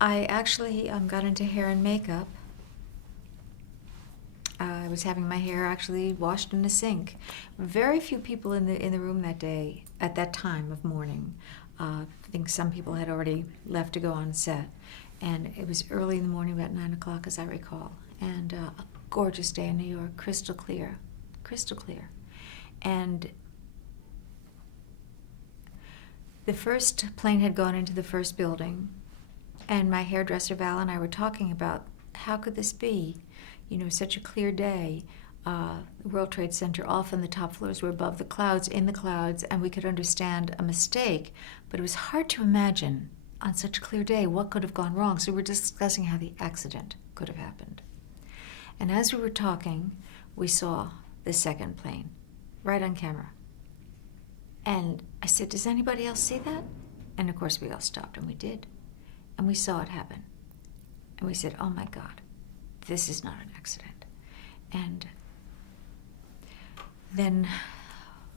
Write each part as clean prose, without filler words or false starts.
I actually got into hair and makeup. I was having my hair actually washed in a sink. Very few people in the room that day, at that time of morning. I think some people had already left to go on set. And it was early in the morning, about 9 o'clock, as I recall. And a gorgeous day in New York, crystal clear, crystal clear. And the first plane had gone into the first building, and my hairdresser Val and I were talking about how could this be? You know, such a clear day. The World Trade Center, often the top floors were above the clouds, in the clouds, and we could understand a mistake, but it was hard to imagine on such a clear day what could have gone wrong. So we were discussing how the accident could have happened. And as we were talking, we saw the second plane, right on camera. And I said, does anybody else see that? And of course we all stopped, and we did. And we saw it happen. And we said, oh my God, this is not an accident. And then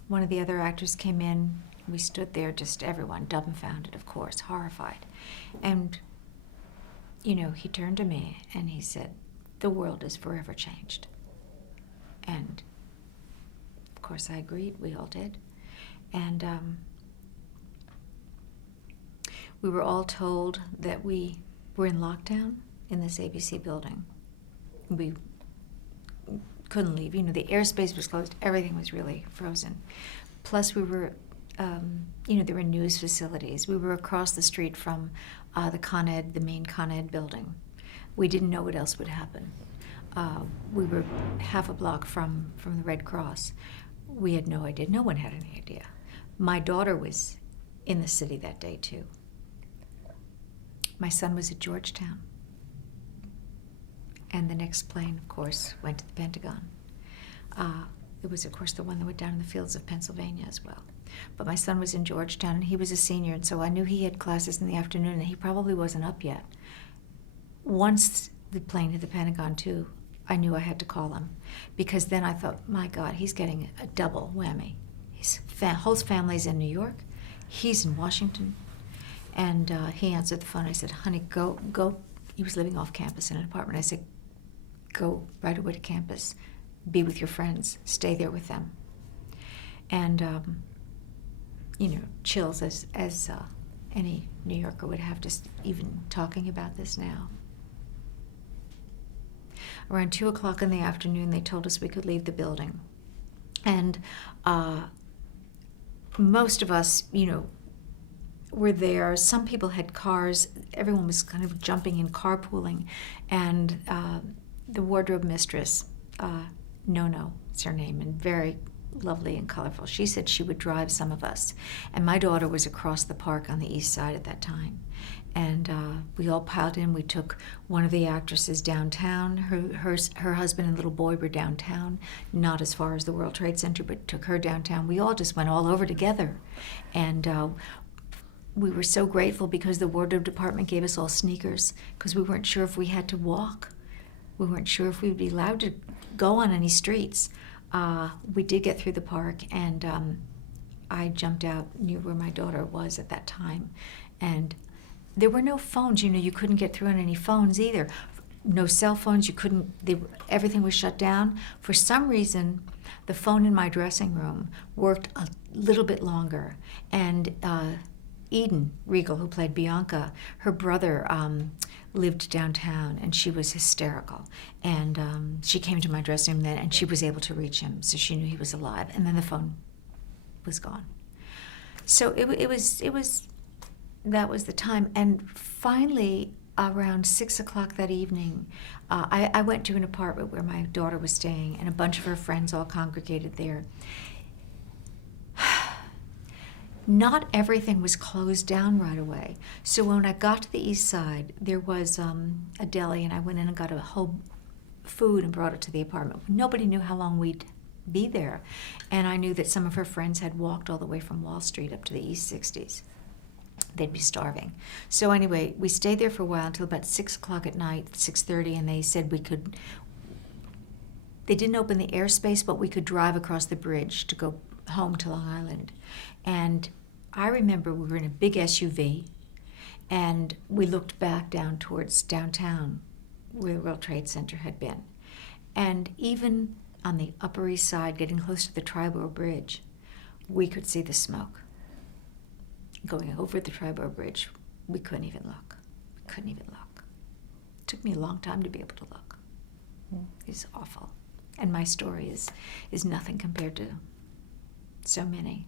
one of the other actors came in. We stood there, just everyone dumbfounded, of course, horrified. And, you know, he turned to me and he said, the world is forever changed. And of course I agreed, we all did. And we were all told that we were in lockdown in this ABC building. We couldn't leave. You know, the airspace was closed. Everything was really frozen. Plus, we were, you know, there were news facilities. We were across the street from the Con Ed, the main Con Ed building. We didn't know what else would happen. We were half a block from the Red Cross. We had no idea. No one had any idea. My daughter was in the city that day, too. My son was at Georgetown. And the next plane, of course, went to the Pentagon. It was, of course, the one that went down in the fields of Pennsylvania as well. But my son was in Georgetown, and he was a senior, and so I knew he had classes in the afternoon, and he probably wasn't up yet. Once the plane hit the Pentagon, too, I knew I had to call him, because then I thought, my God, he's getting a double whammy. His whole family's in New York. He's in Washington. And he answered the phone. I said, honey, go. He was living off campus in an apartment. I said, go right away to campus. Be with your friends. Stay there with them. And, you know, chills as any New Yorker would have just even talking about this now. Around 2 o'clock in the afternoon, they told us we could leave the building. And most of us, you know, were there. Some people had cars. Everyone was kind of jumping in, carpooling. And the wardrobe mistress, No, it's her name, and very lovely and colorful, she said she would drive some of us. And my daughter was across the park on the east side at that time. And we all piled in. We took one of the actresses downtown. Her husband and little boy were downtown, not as far as the World Trade Center, but took her downtown. We all just went all over together. And we were so grateful because the wardrobe department gave us all sneakers, because we weren't sure if we had to walk. We weren't sure if we'd be allowed to go on any streets. We did get through the park, and I jumped out near where my daughter was at that time. And there were no phones. You know, you couldn't get through on any phones either. No cell phones. You couldn't. Everything was shut down. For some reason, the phone in my dressing room worked a little bit longer. And Eden Regal, who played Bianca, her brother lived downtown, and she was hysterical. And she came to my dressing room then, and she was able to reach him, so she knew he was alive. And then the phone was gone. So it was that was the time. And finally, around 6 o'clock that evening, I went to an apartment where my daughter was staying, and a bunch of her friends all congregated there. Not everything was closed down right away. So when I got to the east side, there was a deli, and I went in and got a whole food and brought it to the apartment. Nobody knew how long we'd be there. And I knew that some of her friends had walked all the way from Wall Street up to the East 60s. They'd be starving. So anyway, we stayed there for a while until about 6 o'clock at night, 6:30, and they said we could, they didn't open the airspace, but we could drive across the bridge to go home to Long Island. And I remember we were in a big SUV, And we looked back down towards downtown where the World Trade Center had been. And even on the Upper East Side, getting close to the Triborough Bridge, we could see the smoke. Going over the Triborough Bridge, we couldn't even look. We couldn't even look. It took me a long time to be able to look. It's awful. And my story is nothing compared to so many.